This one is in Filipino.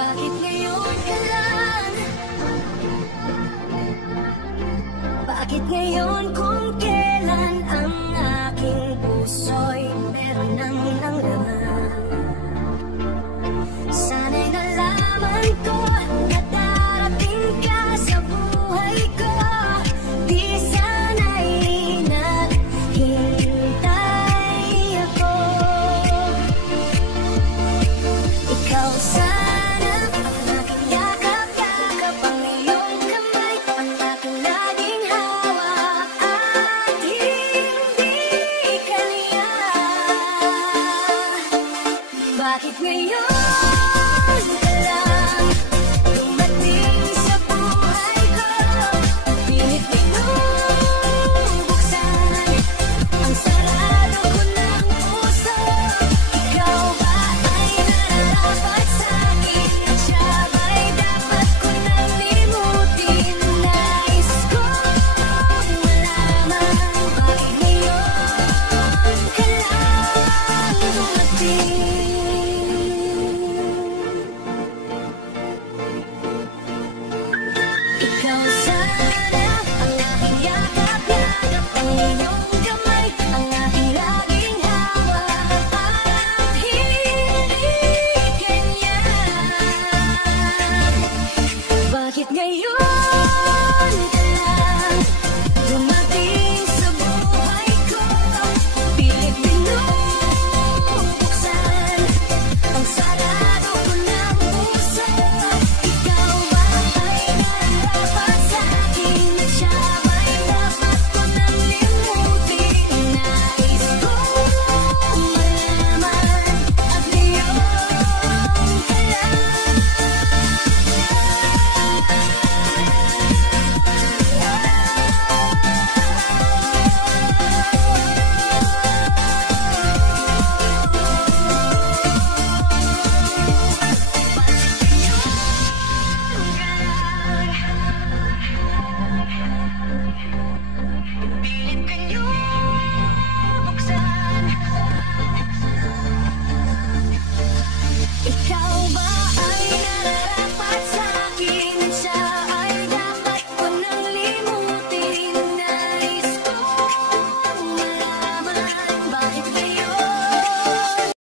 Bakit ngayon ka lang? Bakit ngayon kung kailan ang aking puso'y meron ng laman? Sana'y nalaman ko na darating ka sa buhay ko. Di sana'y naghintay ako. Ikaw sana ang aking yakap-yakap, ang iyong kamay ang aking laging hawak. At hindi kanya. Bakit ngayon ka lang dumating sa buhay ko? Pilit binubuksan ang sarado ko ng puso. Ikaw ba ay nararapat sa'kin? At siya ba'y dapat ko nang limutin? Nais kong malaman bakit ngayon ka lang dumating.